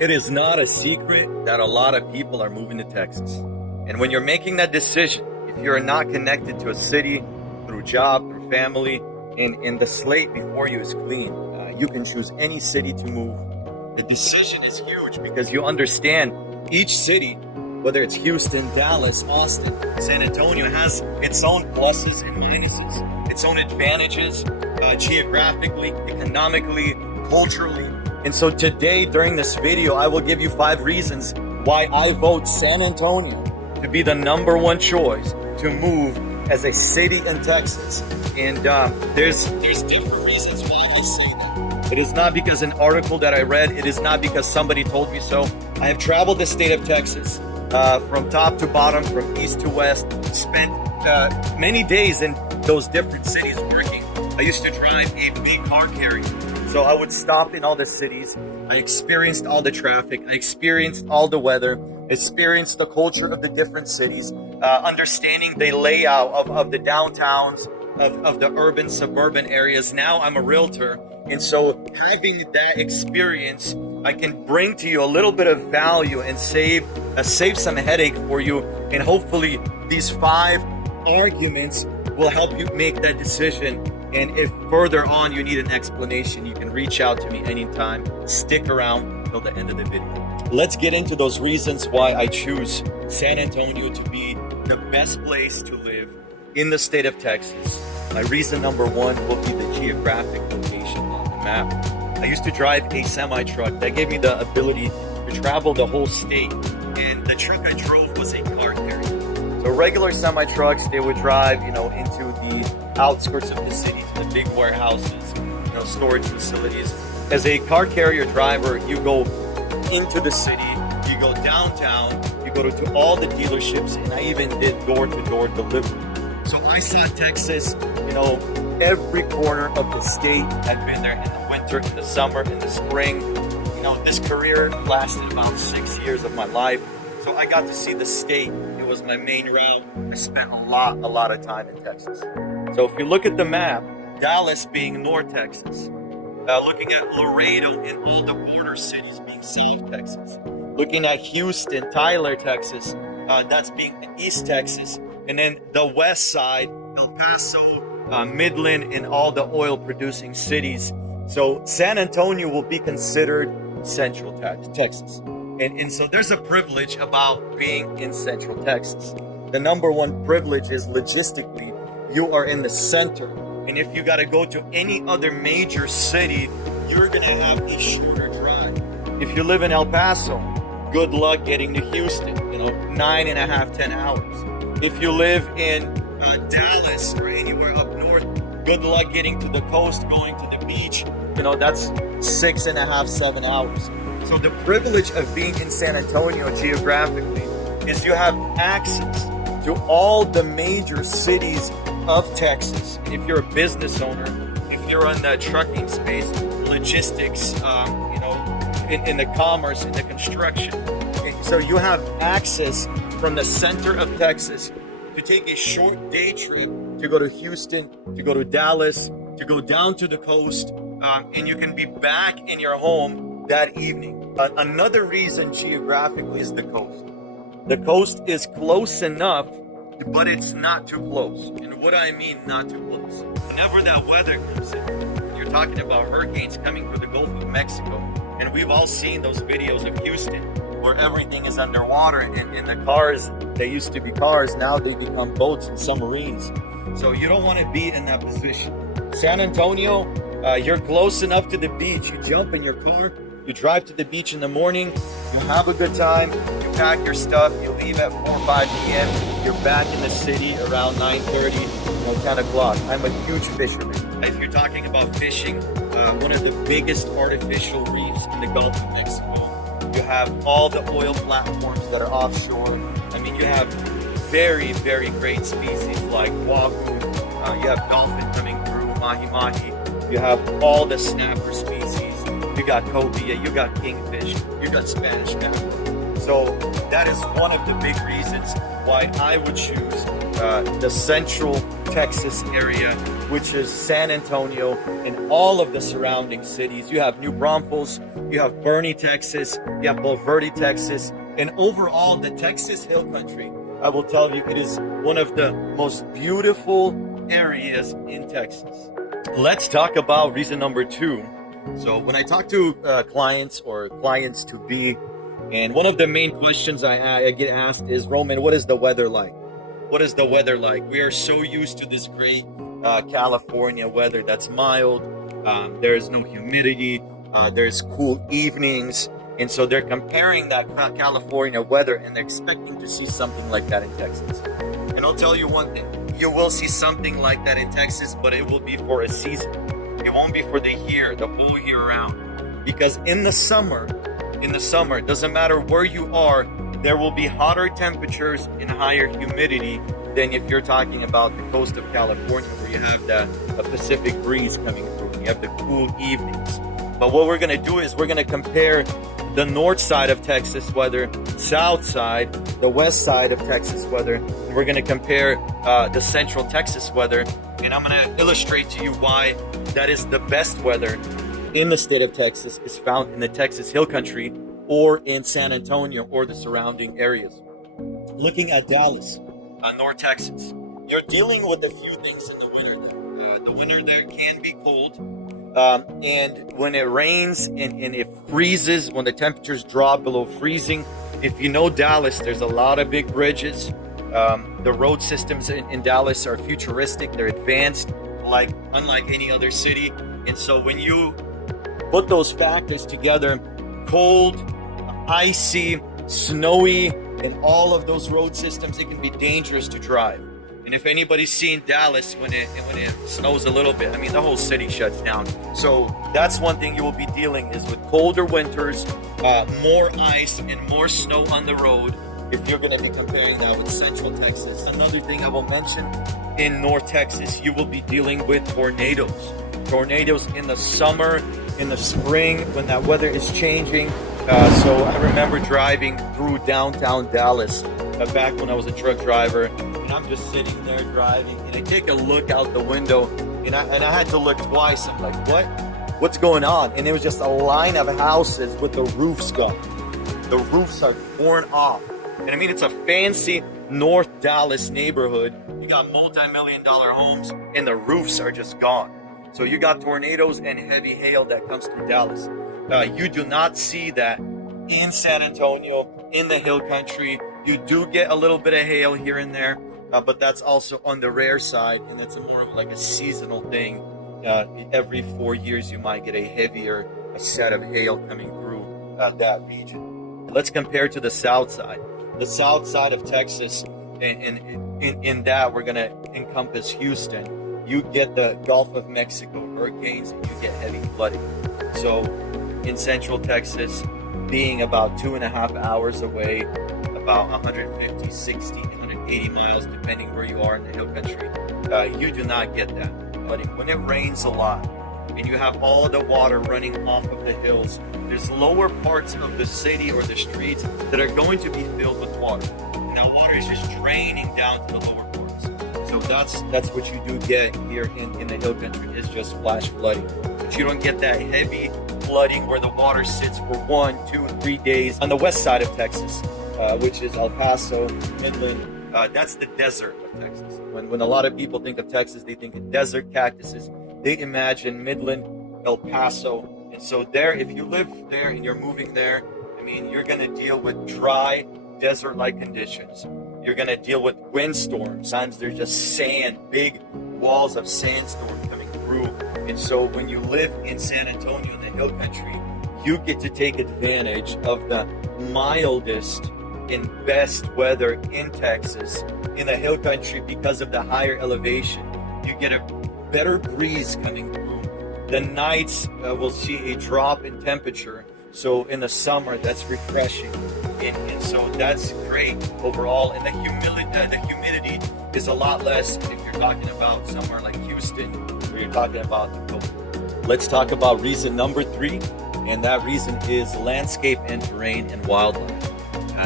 It is not a secret that a lot of people are moving to Texas. And when you're making that decision, if you're not connected to a city through job, through family, and the slate before you is clean, you can choose any city to move. The decision is huge because you understand each city, whether it's Houston, Dallas, Austin, San Antonio, has its own pluses and minuses, its own advantages, geographically, economically, culturally. And so today, during this video, I will give you 5 reasons why I vote San Antonio to be the #1 choice to move as a city in Texas. And there's different reasons why I say that. It is not because an article that I read. It is not because somebody told me so. I have traveled the state of Texas from top to bottom, from east to west, spent many days in those different cities working. I used to drive a big car carrier. So I would stop in all the cities. I experienced all the traffic. I experienced all the weather, experienced the culture of the different cities, understanding the layout of the downtowns, of the urban, suburban areas. Now I'm a realtor. And so having that experience, I can bring to you a little bit of value and save some headache for you. And hopefully these 5 arguments will help you make that decision. And if further on you need an explanation, you can reach out to me anytime. Stick around till the end of the video. Let's get into those reasons why I choose San Antonio to be the best place to live in the state of Texas. My reason #1 will be the geographic location on the map. I used to drive a semi-truck that gave me the ability to travel the whole state. And the truck I drove was a car carrier. So regular semi-trucks, they would drive, into the outskirts of the city, to the big warehouses, storage facilities. As a car carrier driver, you go into the city, you go downtown, you go to all the dealerships, and I even did door-to-door delivery. So I saw Texas, every corner of the state. I've been there in the winter, in the summer, in the spring. This career lasted about 6 years of my life. So I got to see the state. It was my main route. I spent a lot of time in Texas. So if you look at the map, Dallas being North Texas, looking at Laredo and all the border cities being South Texas, looking at Houston, Tyler, Texas, that's being East Texas, and then the west side, El Paso, Midland, and all the oil producing cities. So San Antonio will be considered Central Texas. And so there's a privilege about being in Central Texas. The #1 privilege is logistically, you are in the center. And if you got to go to any other major city, you're going to have a shorter drive. If you live in El Paso, good luck getting to Houston, 9.5, 10 hours. If you live in Dallas or anywhere up north, good luck getting to the coast, going to the beach. That's 6.5, 7 hours. So the privilege of being in San Antonio geographically is you have access to all the major cities of Texas. And if you're a business owner, if you're in the trucking space, logistics, in the commerce, in the construction. So you have access from the center of Texas to take a short day trip to go to Houston, to go to Dallas, to go down to the coast, and you can be back in your home that evening. Another reason geographically is the coast. The coast is close enough, but it's not too close. And what I mean not too close, whenever that weather comes in, you're talking about hurricanes coming through the Gulf of Mexico, and we've all seen those videos of Houston where everything is underwater, and the cars, they used to be cars, now they become boats and submarines. So you don't want to be in that position. San Antonio, you're close enough to the beach. You jump in your car, you drive to the beach in the morning, you have a good time, you pack your stuff, you leave at 4 or 5 p.m., you're back in the city around 9:30 or 10 o'clock. I'm a huge fisherman. If you're talking about fishing, one of the biggest artificial reefs in the Gulf of Mexico, you have all the oil platforms that are offshore. You have very, very great species like wahoo, you have dolphin coming through, mahi-mahi, you have all the snapper species, you got cobia, you got kingfish, you got Spanish mackerel. So that is one of the big reasons why I would choose the Central Texas area which is San Antonio and all of the surrounding cities. You have New Braunfels, you have Boerne, Texas, you have Bulverde, Texas, and overall the Texas Hill Country, I will tell you, it is one of the most beautiful areas in Texas. Let's talk about reason number 2. So when I talk to clients or clients to be, and one of the main questions I get asked is, Roman, what is the weather like? What is the weather like? We are so used to this great California weather that's mild. There's no humidity. There's cool evenings. And so they're comparing that California weather and they're expecting to see something like that in Texas. And I'll tell you one thing. You will see something like that in Texas, but it will be for a season. It won't be for the whole year round. Because in the summer, it doesn't matter where you are, there will be hotter temperatures and higher humidity than if you're talking about the coast of California, where you have the Pacific breeze coming through and you have the cool evenings. But what we're going to do is we're going to compare the north side of Texas weather, south side, the west side of Texas weather, and we're going to compare the central Texas weather, and I'm going to illustrate to you why that is the best weather in the state of Texas is found in the Texas Hill Country or in San Antonio or the surrounding areas. Looking at Dallas, North Texas, they're dealing with a few things in the winter there. The winter there can be cold, and when it rains and it freezes, when the temperatures drop below freezing, if you know Dallas, there's a lot of big bridges. The road systems in Dallas are futuristic, they're advanced, unlike any other city. And so when you put those factors together, cold, icy, snowy, and all of those road systems, it can be dangerous to drive. And if anybody's seen Dallas when it snows a little bit, I mean, the whole city shuts down. So that's one thing you will be dealing is with colder winters, more ice and more snow on the road, if you're going to be comparing that with Central Texas. Another thing I will mention, in North Texas, you will be dealing with tornadoes. Tornadoes in the summer, in the spring, when that weather is changing. So I remember driving through downtown Dallas back when I was a truck driver, and I'm just sitting there driving, and I take a look out the window, and I had to look twice. I'm like, what's going on? And it was just a line of houses with the roofs gone. The roofs are torn off. And I mean, it's a fancy North Dallas neighborhood. You got multi-million-dollar homes, and the roofs are just gone. So you got tornadoes and heavy hail that comes through Dallas. You do not see that in San Antonio, in the Hill Country. You do get a little bit of hail here and there, but that's also on the rare side, and it's more of like a seasonal thing. Every 4 years, you might get a heavier set of hail coming through that region. Let's compare to the south side. The south side of Texas, in that we're going to encompass Houston. You get the Gulf of Mexico hurricanes, and you get heavy flooding. So in Central Texas, being about 2.5 hours away, about 150, 60, 180 miles, depending where you are in the Hill Country, you do not get that. But when it rains a lot, and you have all the water running off of the hills, there's lower parts of the city or the streets that are going to be filled with water. And that water is just draining down to the lower parts. So that's what you do get here in the Hill Country, is just flash flooding. But you don't get that heavy flooding where the water sits for 1, 2, 3 days. On the west side of Texas, which is El Paso, Midland, that's the desert of Texas. When a lot of people think of Texas, they think of desert, cactuses. They imagine Midland, El Paso. And so there, if you live there and you're moving there, I mean, you're going to deal with dry, desert-like conditions. You're going to deal with windstorms. Sometimes there's just sand, big walls of sandstorm coming through. And so when you live in San Antonio in the Hill Country, you get to take advantage of the mildest and best weather in Texas in the Hill Country because of the higher elevation. You get a better breeze coming through. The nights will see a drop in temperature. So in the summer, that's refreshing. And so that's great overall. And the humidity is a lot less if you're talking about somewhere like Houston, where you're talking about the coast. Let's talk about reason number 3. And that reason is landscape and terrain and wildlife.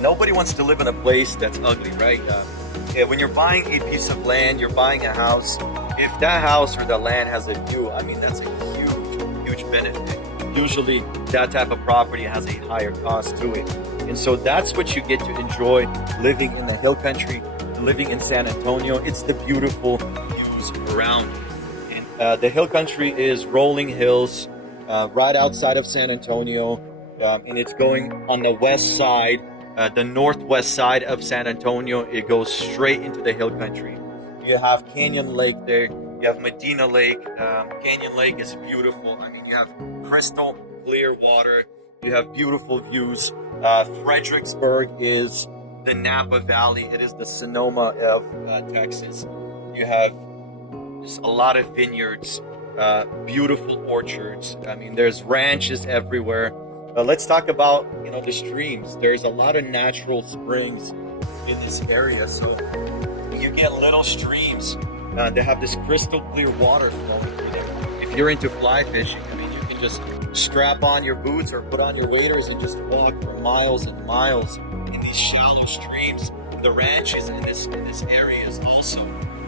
Nobody wants to live in a place that's ugly, right? When you're buying a piece of land, you're buying a house, if that house or the land has a view, I mean, that's a huge benefit. Usually that type of property has a higher cost to it. And so that's what you get to enjoy living in the hill country, living in San Antonio. It's the beautiful views around you. And the hill country is rolling hills right outside of San Antonio. And it's going on the west side, the northwest side of San Antonio. It goes straight into the hill country. You have Canyon Lake there. You have Medina Lake. Canyon Lake is beautiful. I mean, you have crystal clear water. You have beautiful views. Fredericksburg is the Napa Valley. It is the Sonoma of Texas. You have just a lot of vineyards, beautiful orchards. I mean, there's ranches everywhere. Let's talk about, the streams. There's a lot of natural springs in this area. So you get little streams that have this crystal clear water flowing through them. If you're into fly fishing, I mean, you can just strap on your boots or put on your waders and just walk for miles and miles in these shallow streams. The ranches in this area is also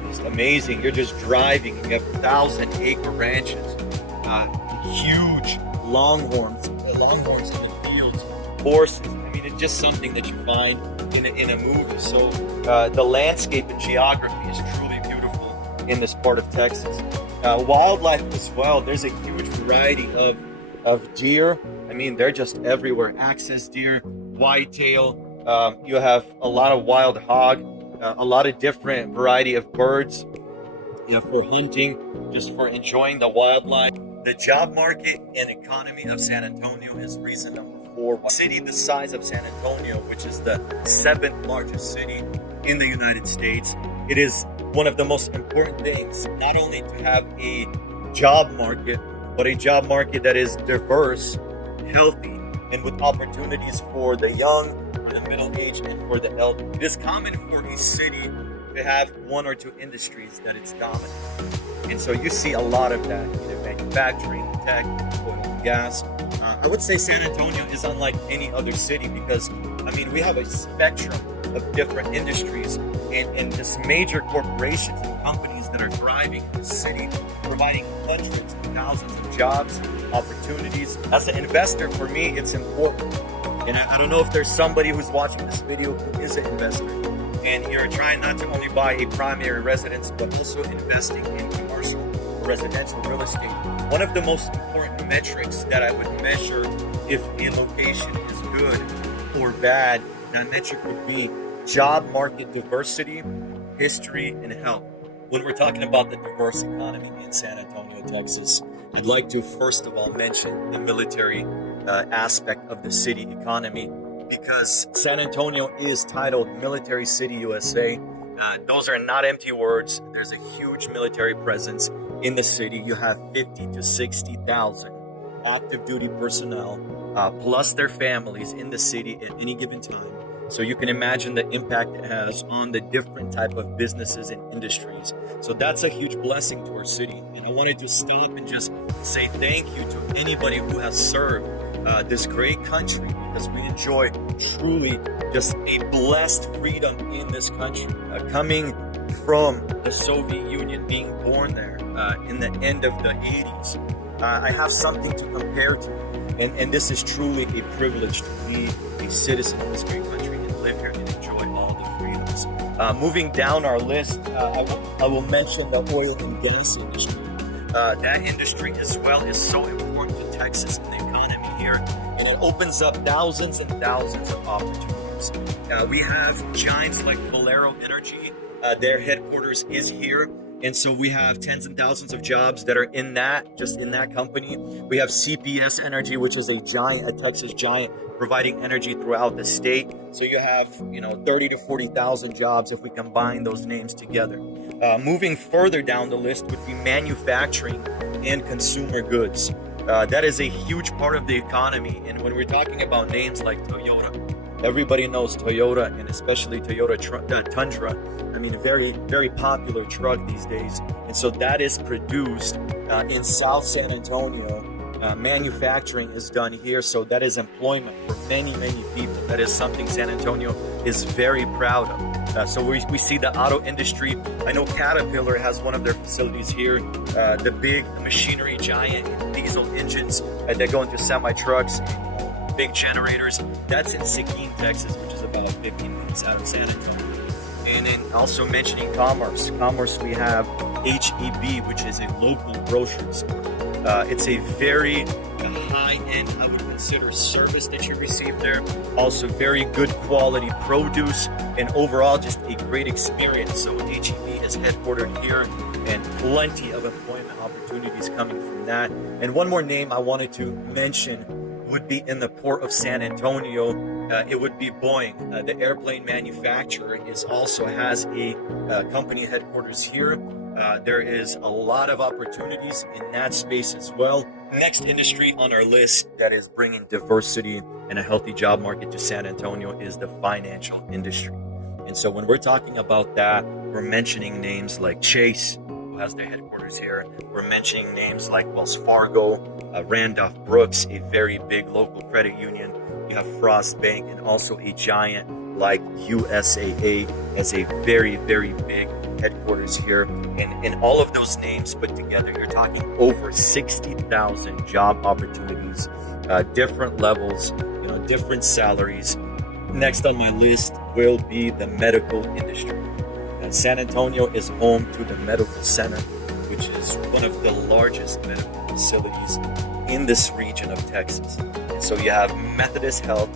just amazing. You're just driving. You have 1,000-acre ranches, huge longhorns in the fields, horses. I mean, it's just something that you find in a movie. So the landscape and geography is truly beautiful in this part of Texas. Wildlife as well. There's a huge variety of deer. I mean, they're just everywhere. Axis deer, whitetail. You have a lot of wild hog, a lot of different variety of birds. For hunting, just for enjoying the wildlife. The job market and economy of San Antonio is reason number 4. A city the size of San Antonio, which is the 7th largest city in the United States, it is one of the most important things, not only to have a job market, but a job market that is diverse, healthy, and with opportunities for the young, for the middle-aged, and for the elderly. It is common for a city to have 1 or 2 industries that it's dominant. And so you see a lot of that, either manufacturing, tech, oil and gas. I would say San Antonio is unlike any other city because, I mean, we have a spectrum of different industries and just major corporations and companies that are thriving in the city, providing hundreds of thousands of jobs, opportunities. As an investor, for me, it's important. And I don't know if there's somebody who's watching this video who is an investor and you're trying not to only buy a primary residence, but also investing in commercial or residential real estate. One of the most important metrics that I would measure if a location is good or bad, that metric would be job market diversity, history, and health. When we're talking about the diverse economy in San Antonio, Texas, I'd like to first of all mention the military aspect of the city economy, because San Antonio is titled Military City USA. Those are not empty words. There's a huge military presence in the city. You have 50 to 60,000 active duty personnel, plus their families in the city at any given time. So you can imagine the impact it has on the different type of businesses and industries. So that's a huge blessing to our city. And I wanted to stop and just say thank you to anybody who has served this great country, because we enjoy truly just a blessed freedom in this country. Coming from the Soviet Union, being born there in the end of the 80s, I have something to compare to. And this is truly a privilege to be a citizen of this great country and live here and enjoy all the freedoms. Moving down our list, I will mention the oil and gas industry. That industry as well is so important to Texas and the economy here, and it opens up thousands and thousands of opportunities. We have giants like Valero Energy. Their headquarters is here. And so we have tens and thousands of jobs that are in that, just in that company. We have CPS Energy, which is a Texas giant, providing energy throughout the state. So you have, 30 to 40,000 jobs if we combine those names together. Moving further down the list would be manufacturing and consumer goods. That is a huge part of the economy. And when we're talking about names like Toyota, everybody knows Toyota, and especially Toyota Tundra. I mean, a very, very popular truck these days. And so that is produced in South San Antonio manufacturing is done here, so that is employment for many people. That is something San Antonio is very proud of. So we see the auto industry. I know Caterpillar has one of their facilities here, the big machinery giant diesel engines that go into semi trucks, big generators. That's in Seguin, Texas, which is about 15 minutes out of San Antonio. And then also mentioning commerce, we have HEB, which is a local grocery store. It's a very high-end, I would consider, service that you receive there. Also very good quality produce, and overall just a great experience. So HEB is headquartered here, and plenty of employment opportunities coming from that. And one more name I wanted to mention would be in the port of San Antonio. It would be Boeing. The airplane manufacturer also has a company headquarters here. There is a lot of opportunities in that space as well. Next industry on our list that is bringing diversity and a healthy job market to San Antonio is the financial industry. And so when we're talking about that, we're mentioning names like Chase, who has their headquarters here. We're mentioning names like Wells Fargo, Randolph Brooks, a very big local credit union. You have Frost Bank, and also a giant like USAA as a very big headquarters here. And in all of those names put together, you're talking over 60,000 job opportunities, different levels, different salaries. Next on my list will be the medical industry. San Antonio is home to the medical center, which is one of the largest medical facilities in this region of Texas. And so you have Methodist Health,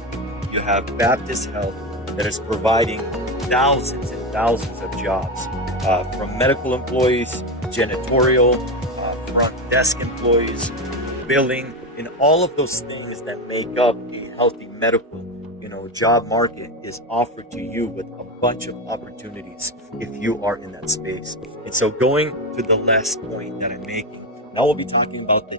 you have Baptist Health that is providing thousands and thousands of jobs, from medical employees, janitorial, front desk employees, billing, and all of those things that make up a healthy medical job market is offered to you with a bunch of opportunities if you are in that space. And so going to the last point that I'm making, now we'll be talking about the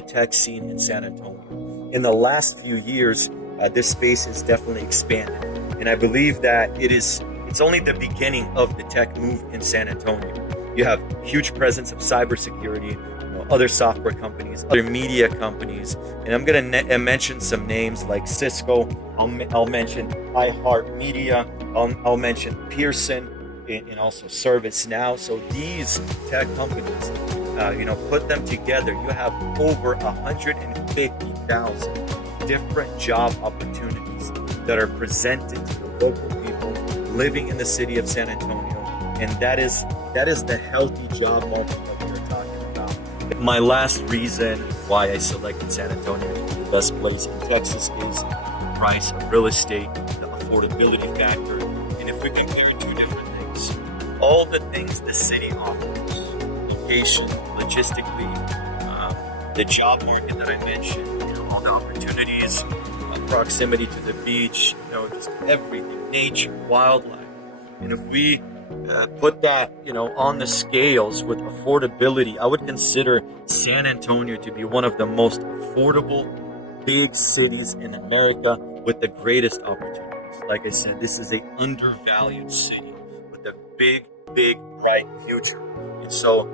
tech scene in San Antonio. In the last few years, this space has definitely expanded. And I believe that it's only the beginning of the tech move in San Antonio. You have huge presence of cybersecurity, other software companies, other media companies, and I'm going to mention some names like Cisco. I'll mention iHeartMedia. I'll mention Pearson, and also ServiceNow. So these tech companies, put them together, you have over 150,000 different job opportunities that are presented to the local people living in the city of San Antonio, and that is the healthy job market that we are talking about. My last reason why I selected San Antonio to be the best place in Texas is the price of real estate, the affordability factor, and if we compare two different things, all the things the city offers, location, logistically, the job market that I mentioned, all the opportunities, proximity to the beach, just everything, nature, wildlife. And if we put that, on the scales with affordability, I would consider San Antonio to be one of the most affordable big cities in America with the greatest opportunities. Like I said, this is a undervalued city with a big, bright future. And so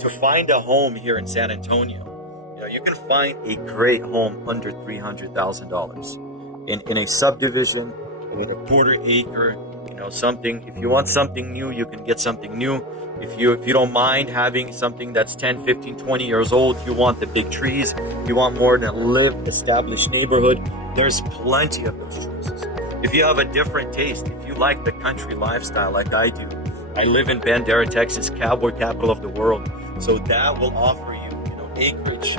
to find a home here in San Antonio, you can find a great home under $300,000 in a subdivision with a quarter acre. Something. If you want something new, you can get something new. If you don't mind having something that's 10, 15, 20 years old, you want the big trees, you want more than a lived, established neighborhood, there's plenty of those choices. If you have a different taste, if you like the country lifestyle like I do, I live in Bandera, Texas, cowboy capital of the world. So that will offer you, acreage,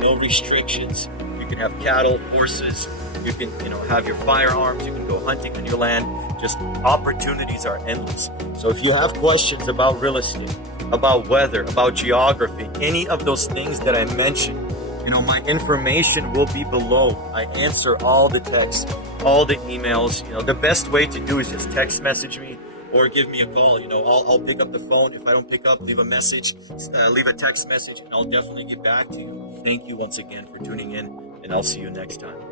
no restrictions. You can have cattle, horses, you can, have your firearms, you can go hunting on your land. Just opportunities are endless. So if you have questions about real estate, about weather, about geography, any of those things that I mentioned, my information will be below. I answer all the texts, all the emails. The best way to do is just text message me or give me a call. I'll pick up the phone. If I don't pick up, leave a message, leave a text message, and I'll definitely get back to you. Thank you once again for tuning in, and I'll see you next time.